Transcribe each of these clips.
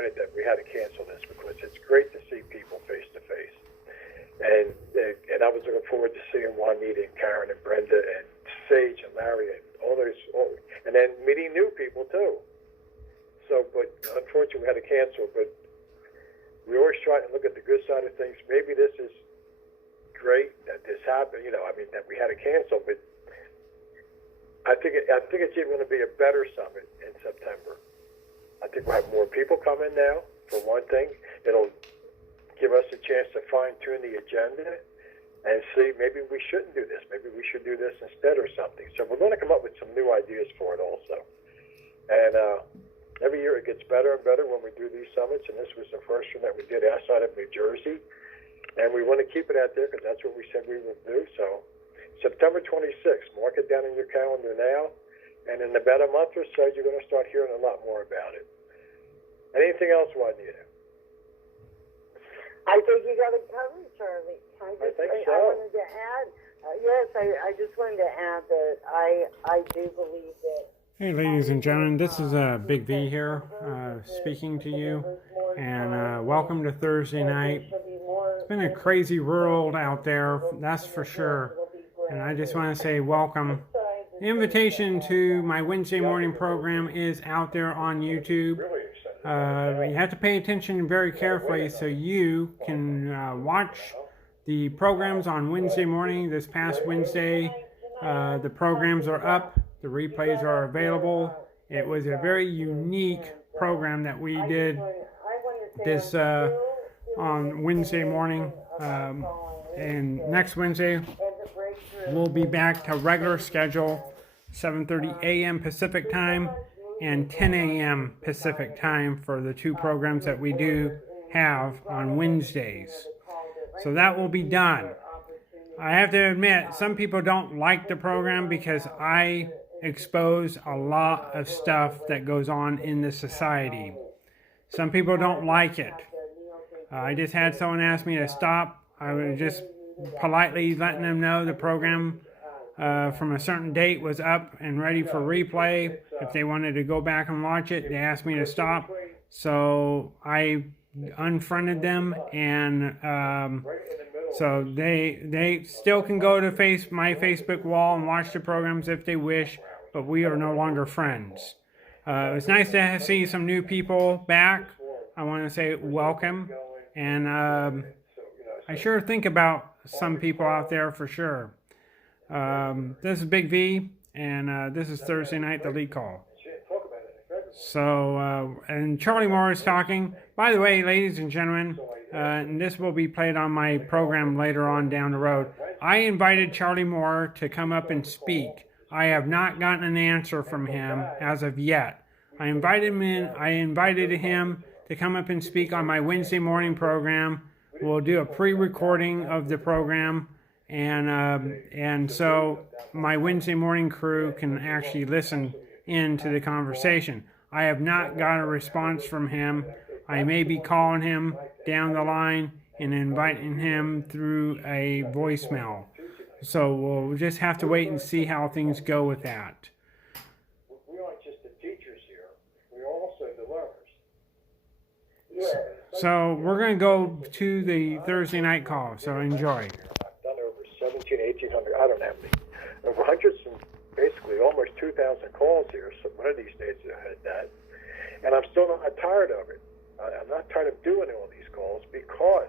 disappointed that we had to cancel this because it's great to see people face to face. And I was looking forward to seeing Juanita and Karen and Brenda and Sage and Larry and all those, and then meeting new people too. So, but unfortunately we had to cancel, but we always try to look at the good side of things. Maybe this is great that this happened, that we had to cancel, but I think it's even going to be a better summit in September. I think we'll have more people coming now, for one thing. It'll give us a chance to fine-tune the agenda and see maybe we shouldn't do this. Maybe we should do this instead or something. So we're going to come up with some new ideas for it also. And every year it gets better and better when we do these summits, and this was the first one that we did outside of New Jersey. And we want to keep it out there because that's what we said we would do. So September 26th, mark it down in your calendar now. And in about a month or so, you're going to start hearing a lot more about it. Anything else, Juanita? I think you got it covered, Charlie. I think so. I wanted to add, I just wanted to add that I do believe that. Hey, ladies and gentlemen, this is Big V here, speaking to you, and welcome to Thursday night. It's been a crazy world out there, that's for sure, and I just want to say welcome. The invitation to my Wednesday morning program is out there on YouTube. You have to pay attention very carefully so you can watch the programs on Wednesday morning. This past Wednesday, the programs are up. The replays are available. It was a very unique program that we did this on Wednesday morning. And next Wednesday, we'll be back to regular schedule, 7:30 a.m. Pacific time and 10 a.m. Pacific time for the two programs that we do have on Wednesdays. So that will be done. I have to admit, some people don't like the program because I expose a lot of stuff that goes on in the society. Some people don't like it. I just had someone ask me to stop. I was just politely letting them know the program from a certain date was up and ready for replay. If they wanted to go back and watch it, they asked me to stop. So I unfriended them, and so they still can go to my Facebook wall and watch the programs if they wish, but we are no longer friends. It was nice to see some new people back. I want to say welcome, and I sure think about some people out there for sure. This is Big V, and this is Thursday Night, the lead call. So, and Charlie Moore is talking. By the way, ladies and gentlemen, and this will be played on my program later on down the road. I invited Charlie Moore to come up and speak. I have not gotten an answer from him as of yet. I invited him to come up and speak on my Wednesday morning program. We'll do a pre-recording of the program, and so my Wednesday morning crew can actually listen into the conversation. I have not got a response from him. I may be calling him down the line and inviting him through a voicemail. So we'll just have to wait and see how things go with that. We aren't just the teachers here. We're also the learners. So we're going to go to the Thursday night call, so enjoy. I've done over 1,800, I don't know how many, over hundreds and basically almost 2,000 calls here. So one of these days I had that. And I'm still not tired of it. I'm not tired of doing all these calls because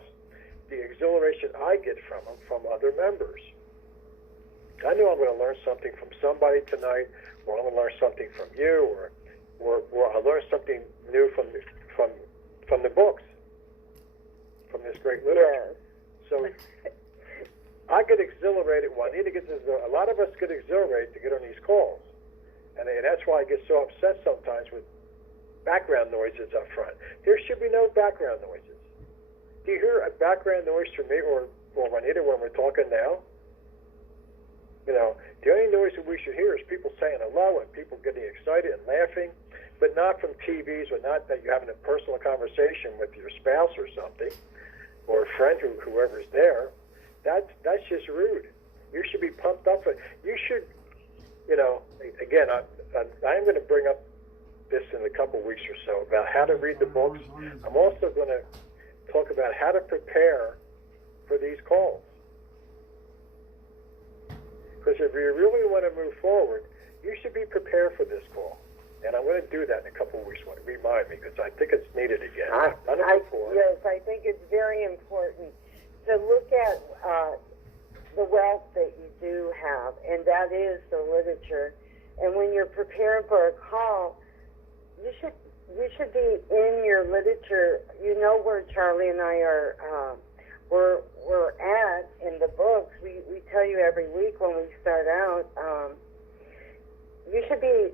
the exhilaration I get from them from other members. I know I'm going to learn something from somebody tonight, or I'm going to learn something from you, or I'll learn something new from the books, from this great literature. So I get exhilarated. A lot of us get exhilarated to get on these calls, and that's why I get so upset sometimes with background noises up front. There should be no background noises. Do you hear a background noise from me or Juanita when we're talking now? You know, the only noise that we should hear is people saying hello and people getting excited and laughing, but not from TVs, or not that you're having a personal conversation with your spouse or something, or a friend, whoever's there. That's just rude. You should be pumped up. You should, again, I am going to bring up this in a couple weeks or so about how to read the books. I'm also going to talk about how to prepare for these calls. Because if you really want to move forward, you should be prepared for this call. And I'm going to do that in a couple of weeks. Remind me, because I think it's needed again. I've done it before. Yes, I think it's very important to look at the wealth that you do have, and that is the literature. And when you're preparing for a call, you should be in your literature. You know where Charlie and I are. We're at in the books. We tell you every week when we start out. You should be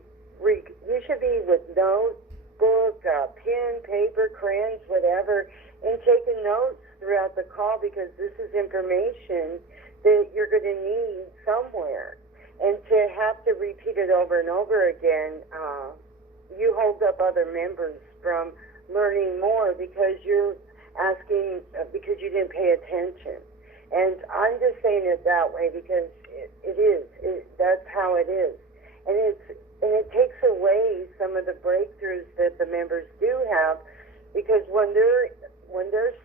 with notebook, pen, paper, crayons, whatever, and taking notes throughout the call, because this is information that you're going to need somewhere. And to have to repeat it over and over again, you hold up other members from learning more because you're asking, because you didn't pay attention. And I'm just saying it that way because that's how it is. And it takes away some of the breakthroughs that the members do have, because when they're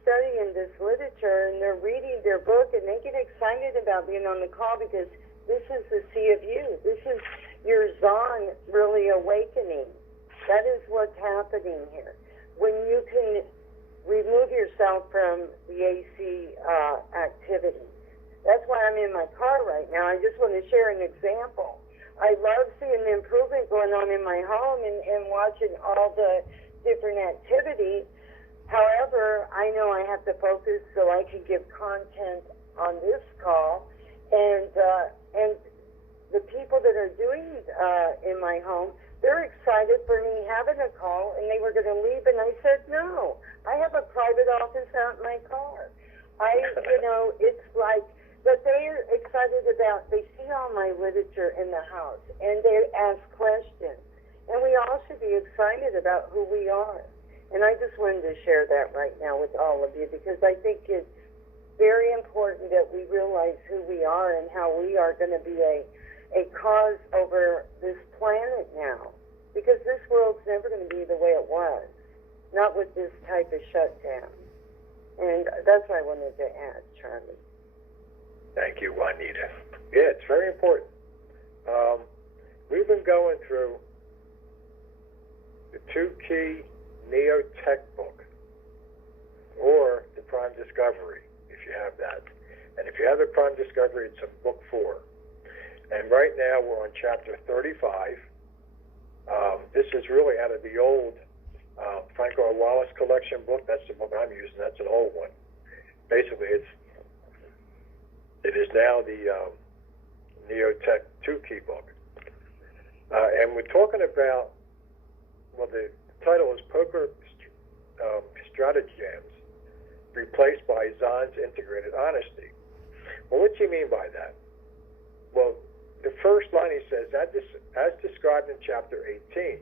studying this literature and they're reading their book and they get excited about being on the call, because this is the sea of you. This is your Zon really awakening. That is what's happening here. When you can remove yourself from the AC activity. That's why I'm in my car right now. I just want to share an example. I love seeing the improvement going on in my home and watching all the different activities. However, I know I have to focus so I can give content on this call. And the people that are doing in my home, they're excited for me having a call, and they were going to leave, and I said, no, I have a private office out in my car. It's like, but they're excited about, they see all my literature in the house, and they ask questions. And we all should be excited about who we are. And I just wanted to share that right now with all of you, because I think it's very important that we realize who we are and how we are going to be a cause over this planet now, because this world's never going to be the way it was, not with this type of shutdown. And that's what I wanted to add, Charlie. Thank you, Juanita. Yeah, it's very important. We've been going through the 2-key Neotech book, or the Prime Discovery, if you have that. And if you have the Prime Discovery, it's in book 4. And right now we're on chapter 35. This is really out of the old Frank R. Wallace collection book. That's the book I'm using. That's an old one. Basically, it is now the Neotech 2-key book. And we're talking about, well, the title is Poker Stratagems Replaced by Zon's Integrated Honesty. Well, what do you mean by that? Well, the first line he says, as described in chapter 18.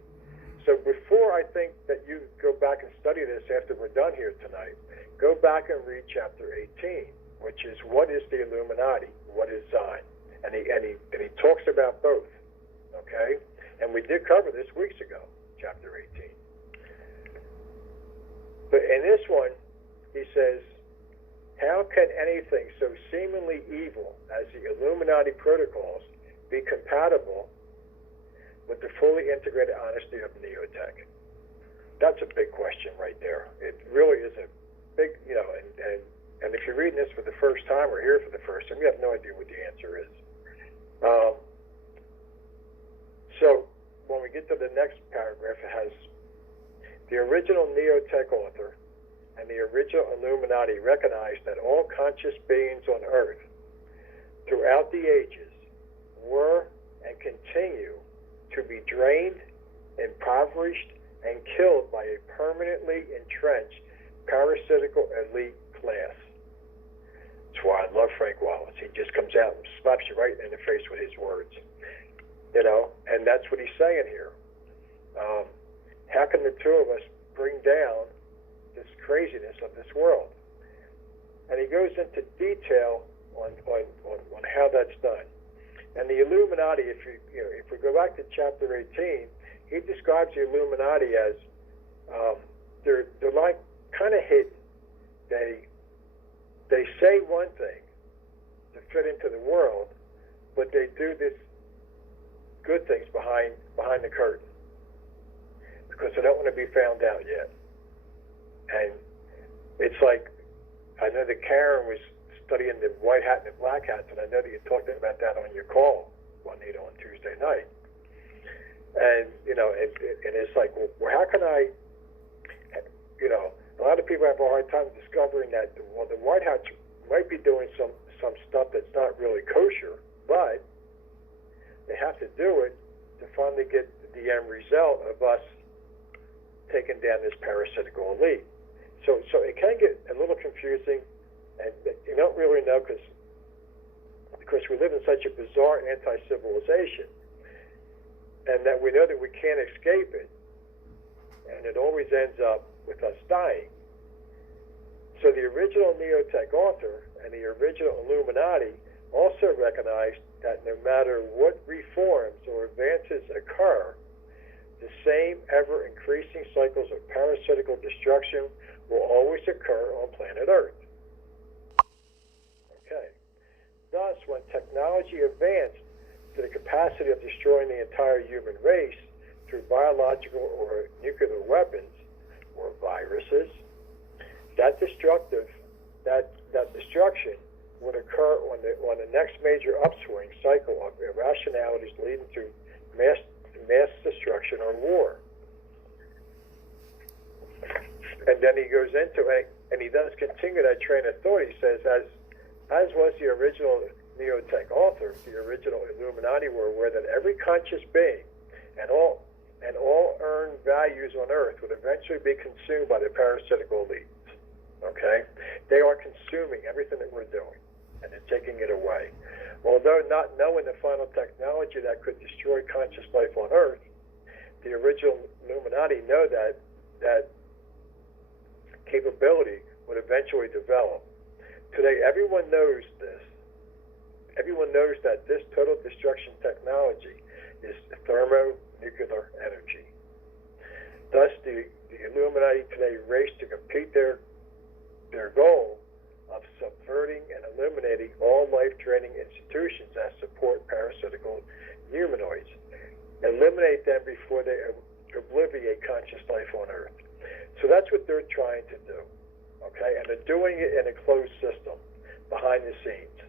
So before I think that you go back and study this after we're done here tonight, go back and read chapter 18, which is what is the Illuminati, what is Zon, and he talks about both. Okay, and we did cover this weeks ago, chapter 18. But in this one, he says, how can anything so seemingly evil as the Illuminati protocols be compatible with the fully integrated honesty of Neotech? That's a big question right there. It really is a big, and if you're reading this for the first time or here for the first time, you have no idea what the answer is. So when we get to the next paragraph, it has the original Neotech author and the original Illuminati recognized that all conscious beings on Earth throughout the ages were and continue to be drained, impoverished, and killed by a permanently entrenched parasitical elite class. That's why I love Frank Wallace. He just comes out and slaps you right in the face with his words. And that's what he's saying here. How can the two of us bring down this craziness of this world? And he goes into detail on how that's done. And the Illuminati, if we go back to chapter 18, he describes the Illuminati as they're like kind of hidden. They say one thing to fit into the world, but they do this good things behind the curtain because they don't want to be found out yet. And it's like, I know that Karen was studying the white hat and the black hats, and I know that you talked about that on your call, Juanita, on Tuesday night. And, you know, and it's like, well, how can I, you know, a lot of people have a hard time discovering that, well, the white hats might be doing some stuff that's not really kosher, but they have to do it to finally get the end result of us taking down this parasitical elite. So it can get a little confusing, and you don't really know because we live in such a bizarre anti-civilization, and that we know that we can't escape it, and it always ends up with us dying. So the original Neotech author and the original Illuminati also recognized that no matter what reforms or advances occur, the same ever-increasing cycles of parasitical destruction will always occur on planet Earth. Okay. Thus, when technology advanced to the capacity of destroying the entire human race through biological or nuclear weapons or viruses, that destruction would occur on the next major upswing cycle of irrationalities leading to mass destruction or war. And then he goes into it, and he does continue that train of thought. He says, as was the original Neotech author, the original Illuminati were aware that every conscious being and all earned values on Earth would eventually be consumed by the parasitical elite. Okay? They are consuming everything that we're doing, and they're taking it away. Although not knowing the final technology that could destroy conscious life on Earth, the original Illuminati know that capability would eventually develop. Today, everyone knows this. Everyone knows that this total destruction technology is thermonuclear energy. Thus, the Illuminati today race to complete their goal of subverting and eliminating all life-draining institutions that support parasitical humanoids. Eliminate them before they obliviate conscious life on Earth. So that's what they're trying to do, okay? And they're doing it in a closed system, behind the scenes.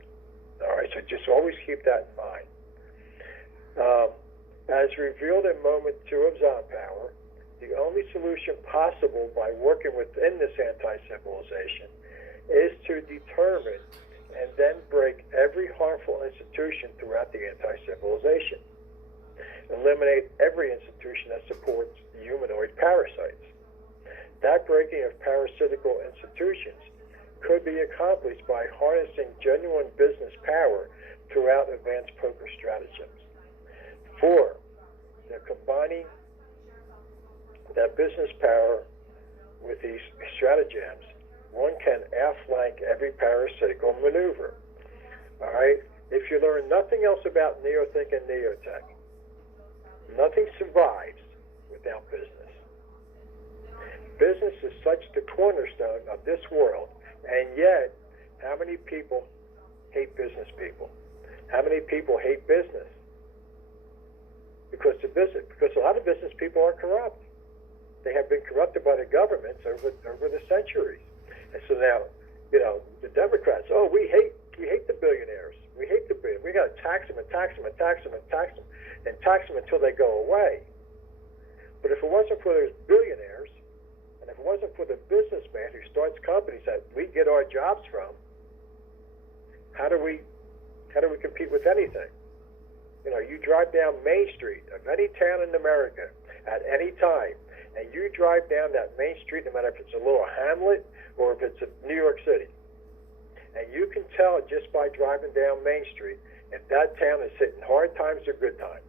All right, so just always keep that in mind. As revealed in Moment 2 of Zon Power, the only solution possible by working within this anti-civilization is to determine and then break every harmful institution throughout the anti-civilization. Eliminate every institution that supports humanoid parasites. That breaking of parasitical institutions could be accomplished by harnessing genuine business power throughout advanced poker stratagems. 4, they're combining that business power with these stratagems. One can outflank every parasitical maneuver. All right? If you learn nothing else about Neothink and Neotech, nothing survives without business. Business is such the cornerstone of this world, and yet, how many people hate business people? How many people hate business? Because a lot of business people are corrupt. They have been corrupted by the governments over the centuries. And so now, you know, the Democrats, we hate the billionaires. We hate the billionaires. We got to tax them and tax them and tax them and tax them and tax them until they go away. But if it wasn't for those billionaires, and if it wasn't for the businessman who starts companies that we get our jobs from, how do we compete with anything? You know, you drive down Main Street of any town in America at any time, and you drive down that Main Street, no matter if it's a little hamlet or if it's New York City, and you can tell just by driving down Main Street if that town is hitting hard times or good times.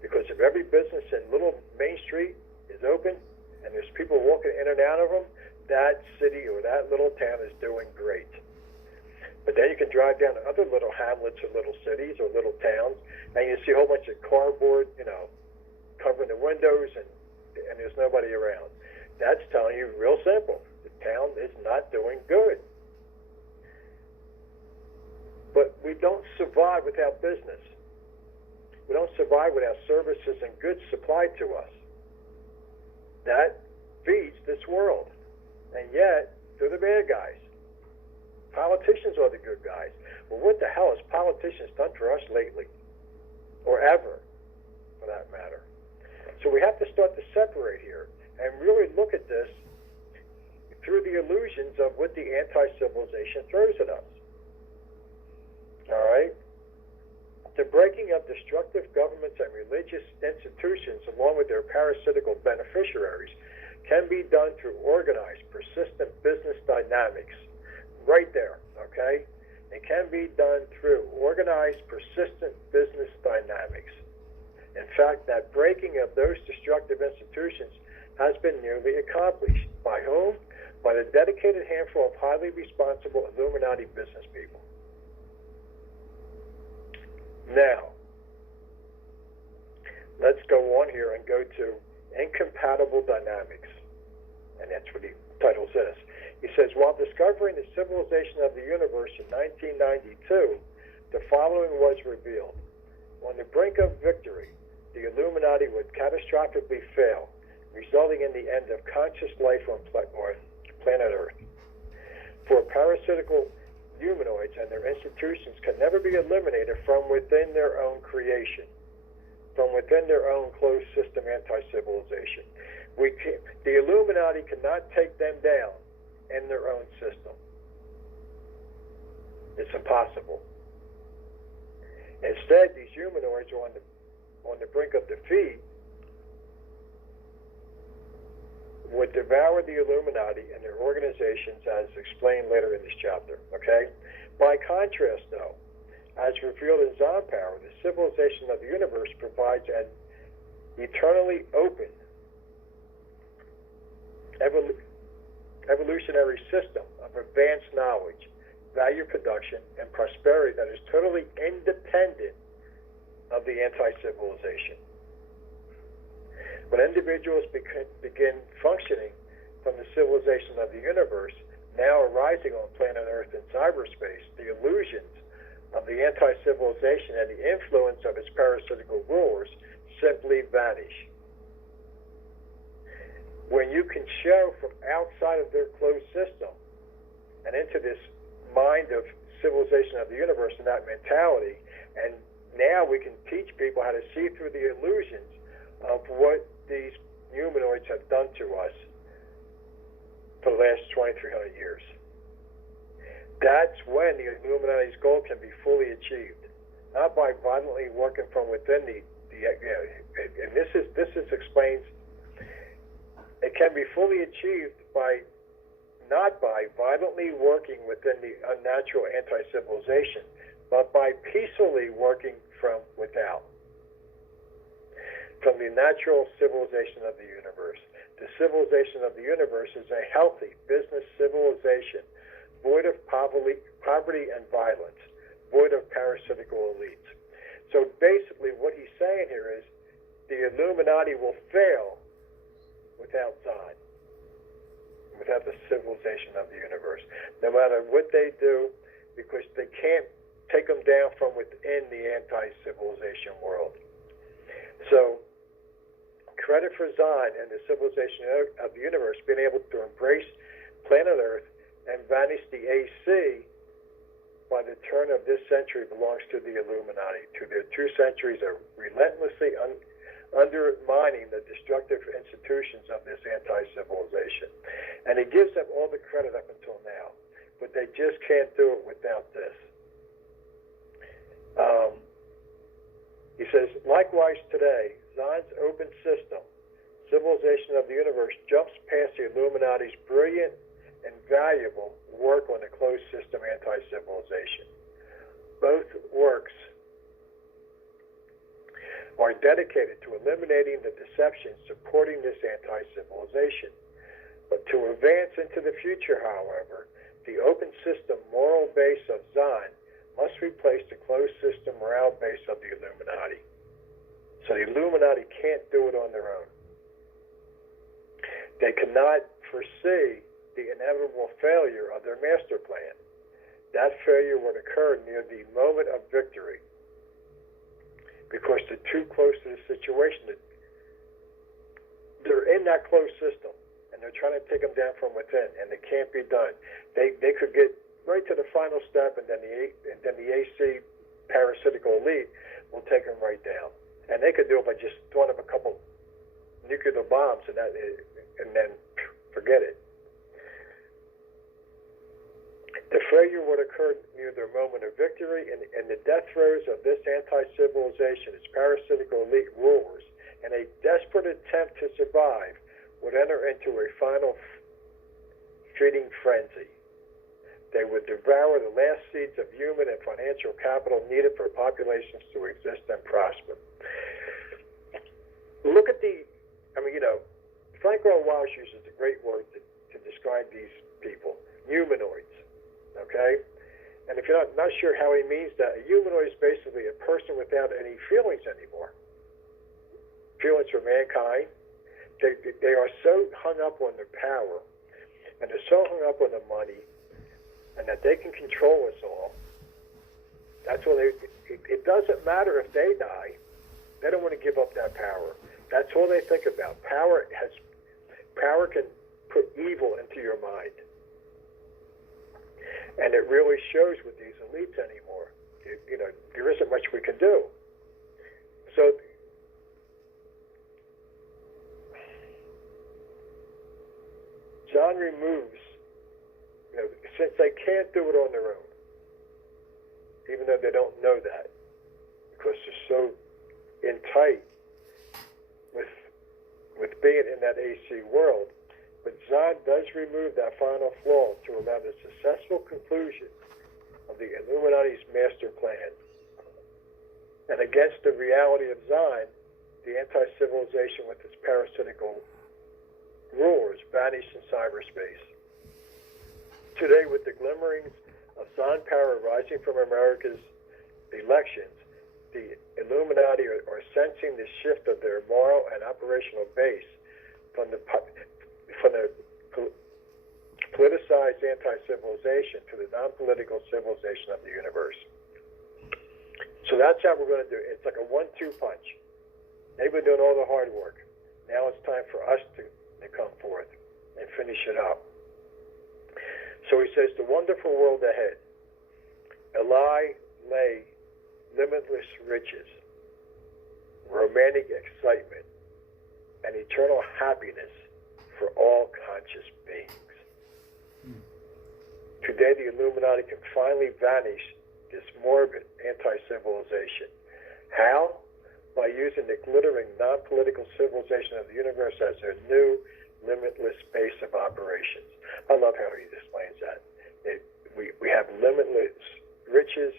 Because if every business in little Main Street is open and there's people walking in and out of them, that city or that little town is doing great. But then you can drive down to other little hamlets or little cities or little towns, and you see a whole bunch of cardboard, you know, covering the windows and there's nobody around. That's telling you real simple. The town is not doing good. But we don't survive without business. We don't survive without services and goods supplied to us. That feeds this world. And yet, they're the bad guys. Politicians are the good guys. Well, what the hell has politicians done for us lately? Or ever, for that matter. So we have to start to separate here and really look at this through the illusions of what the anti-civilization throws at us. All right? The breaking of destructive governments and religious institutions, along with their parasitical beneficiaries, can be done through organized, persistent business dynamics. Right there, okay? It can be done through organized, persistent business dynamics. In fact, that breaking of those destructive institutions has been nearly accomplished. By whom? By the dedicated handful of highly responsible Illuminati business people. Now, let's go on here and go to incompatible dynamics. And that's what the title says. He says, while discovering the civilization of the universe in 1992, the following was revealed. On the brink of victory, the Illuminati would catastrophically fail, resulting in the end of conscious life on planet Earth. For parasitical humanoids and their institutions can never be eliminated from within their own creation, from within their own closed system anti-civilization. The Illuminati cannot take them down in their own system. It's impossible. Instead, these humanoids are on the brink of defeat, would devour the Illuminati and their organizations, as explained later in this chapter. Okay? By contrast, though, as revealed in Zon Power, the civilization of the universe provides an eternally open evolutionary system of advanced knowledge, value production, and prosperity that is totally independent of the anti-civilization. When individuals begin functioning from the civilization of the universe, now arising on planet Earth in cyberspace, the illusions of the anti-civilization and the influence of its parasitical rulers simply vanish. When you can show from outside of their closed system and into this mind of civilization of the universe and that mentality, and now we can teach people how to see through the illusions of what these humanoids have done to us for the last 2,300 years. That's when the Illuminati's goal can be fully achieved, not by violently working from within and this explains. It can be fully achieved not by violently working within the unnatural anti-civilization, but by peacefully working from without, from the natural civilization of the universe. The civilization of the universe is a healthy business civilization, void of poverty and violence, void of parasitical elites. So basically what he's saying here is the Illuminati will fail without Zon, without the civilization of the universe, no matter what they do, because they can't take them down from within the anti-civilization world. So credit for Zon and the civilization of the universe being able to embrace planet Earth and banish the AC by the turn of this century belongs to the Illuminati, to their 2 centuries of relentlessly undermining the destructive institutions of this anti-civilization. And he gives them all the credit up until now, but they just can't do it without this. He says, likewise today, Zon's open system, civilization of the universe, jumps past the Illuminati's brilliant and valuable work on the closed system anti-civilization. Both works are dedicated to eliminating the deception supporting this anti-civilization. But to advance into the future, however, the open system moral base of Zon must replace the closed system morale base of the Illuminati. So the Illuminati can't do it on their own. They cannot foresee the inevitable failure of their master plan. That failure would occur near the moment of victory because they're too close to the situation. They're in that closed system, and they're trying to take them down from within, and it can't be done. They could get right to the final step, and then the AC parasitical elite will take them right down. And they could do it by just throwing up a couple nuclear bombs, and then forget it. The failure would occur near their moment of victory, and the death throes of this anti-civilization, its parasitical elite rulers, in a desperate attempt to survive, would enter into a final feeding frenzy. They would devour the last seeds of human and financial capital needed for populations to exist and prosper. Look at Frank L. Walsh uses a great word to describe these people, humanoids. Okay? And if you're not sure how he means that, a humanoid is basically a person without any feelings anymore. Feelings for mankind. They are so hung up on their power, and they're so hung up on the money, and that they can control us all. That's what it doesn't matter if they die. They don't want to give up that power. That's all they think about. Power can put evil into your mind. And it really shows with these elites anymore. There isn't much we can do. So John removes, since they can't do it on their own, even though they don't know that, because they're so in tight with being in that AC world. But Zahn does remove that final flaw to allow the successful conclusion of the Illuminati's master plan. And against the reality of Zahn, the anti-civilization with its parasitical rulers vanished in cyberspace. Today, with the glimmerings of Zahn power rising from America's elections, the Illuminati are sensing the shift of their moral and operational base from the politicized anti-civilization to the non-political civilization of the universe. So that's how we're going to do it. It's like a 1-2 punch. They've been doing all the hard work. Now it's time for us to come forth and finish it up. So he says, the wonderful world ahead. Lie lay limitless riches, romantic excitement, and eternal happiness for all conscious beings. Today, the Illuminati can finally vanish this morbid anti-civilization. How? By using the glittering non-political civilization of the universe as their new limitless base of operations. I love how he explains that. We have limitless riches,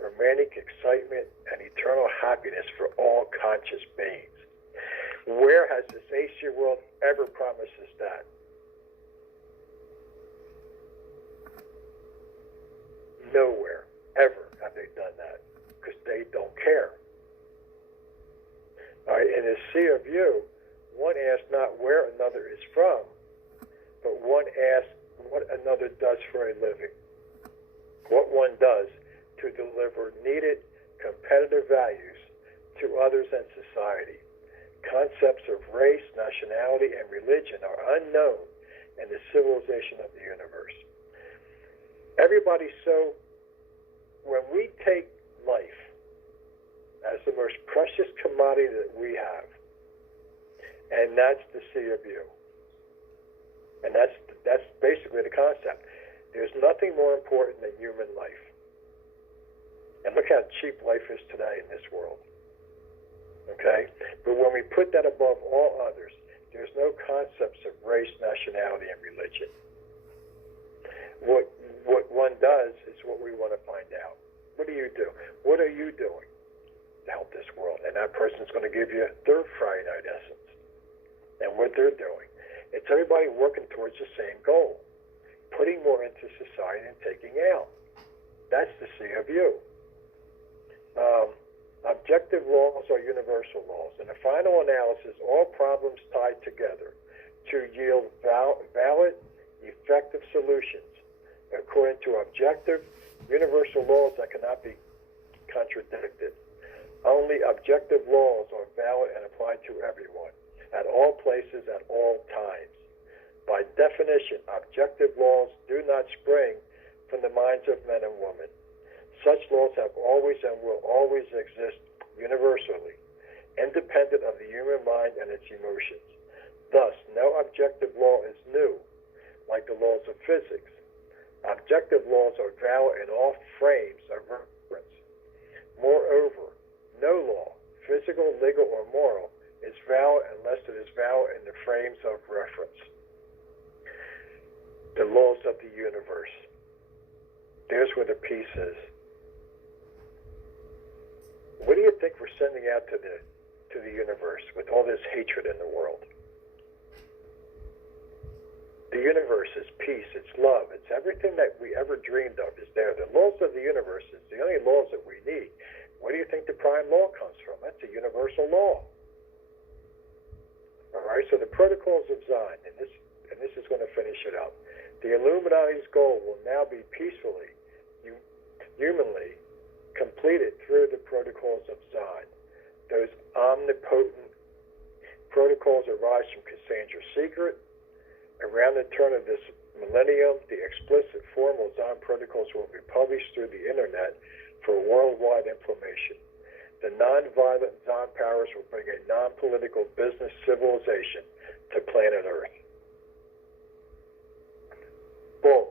romantic excitement, and eternal happiness for all conscious beings. Where has this AC world ever promised us that? Nowhere, ever have they done that, because they don't care. All right, in the sea of you, one asks not where another is from, but one asks what another does for a living. What one does to deliver needed competitive values to others and society. Concepts of race, nationality, and religion are unknown in the civilization of the universe. When we take life as the most precious commodity that we have, and that's the sea of you. And that's basically the concept. There's nothing more important than human life. And look how cheap life is today in this world. Okay? But when we put that above all others, there's no concepts of race, nationality, and religion. What one does is what we want to find out. What do you do? What are you doing to help this world? And that person's going to give you their finite essence and what they're doing. It's everybody working towards the same goal, putting more into society and taking out. That's the sea of you. Objective laws are universal laws. In the final analysis, all problems tied together to yield valid, effective solutions according to objective, universal laws that cannot be contradicted. Only objective laws are valid and apply to everyone, at all places, at all times. By definition, objective laws do not spring from the minds of men and women. Such laws have always and will always exist universally, independent of the human mind and its emotions. Thus, no objective law is new, like the laws of physics. Objective laws are valid in all frames of reference. Moreover, no law, physical, legal, or moral, is valid unless it is valid in the frames of reference. The laws of the universe. There's where the peace is. What do you think we're sending out to the universe with all this hatred in the world? The universe is peace, it's love, it's everything that we ever dreamed of is there. The laws of the universe is the only laws that we need. Where do you think the prime law comes from? That's a universal law. All right, so the protocols of Zion, and this is going to finish it up. The Illuminati's goal will now be peacefully, humanly completed through the protocols of Zion. Those omnipotent protocols arise from Cassandra's secret. Around the turn of this millennium, the explicit formal Zion protocols will be published through the internet for worldwide implementation. The non-violent Zion powers will bring a non-political business civilization to planet Earth. Boom.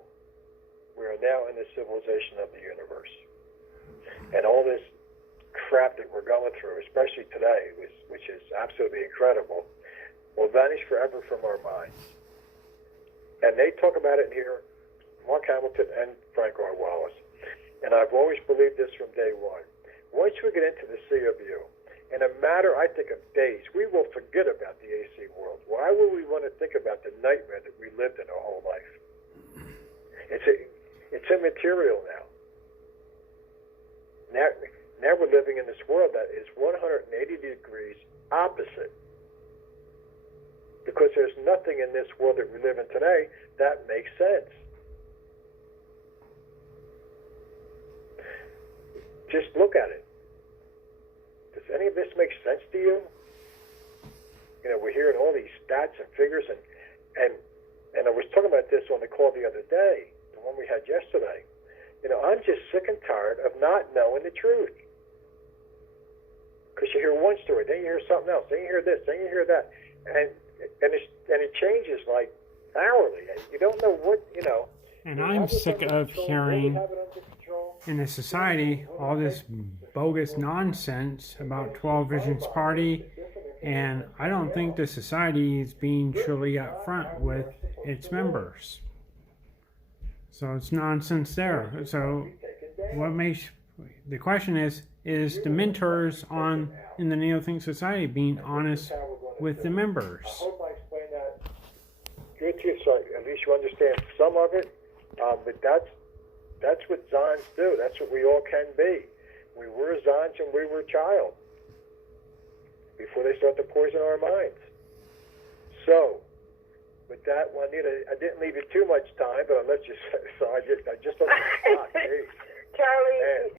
We are now in the civilization of the universe. And all this crap that we're going through, especially today, which is absolutely incredible, will vanish forever from our minds. And they talk about it here, Mark Hamilton and Frank R. Wallace. And I've always believed this from day one. Once we get into the Sea of U, in a matter, I think, of days, we will forget about the AC world. Why would we want to think about the nightmare that we lived in our whole life? It's immaterial now. Now we're living in this world that is 180 degrees opposite. Because there's nothing in this world that we live in today that makes sense. Just look at it. Does any of this make sense to you? You know, we're hearing all these stats and figures, and I was talking about this on the call the other day, the one we had yesterday. You know, I'm just sick and tired of not knowing the truth. Because you hear one story, then you hear something else, then you hear this, then you hear that, and it changes like hourly. You don't know what, you know. And I'm sick of hearing in the society all this bogus nonsense about 12 Vision's party, and I don't think the society is being truly upfront with its members. So it's nonsense there. So what makes the question is the mentors in the Neo-Think Society being honest with the members? I hope I explained that good to you, so at least you understand some of it. But that's what Zions do. That's what we all can be. We were Zions and we were a child before they start to poison our minds. So, with that, Juanita, I didn't leave you too much time, but I let you. So I just don't. Charlie.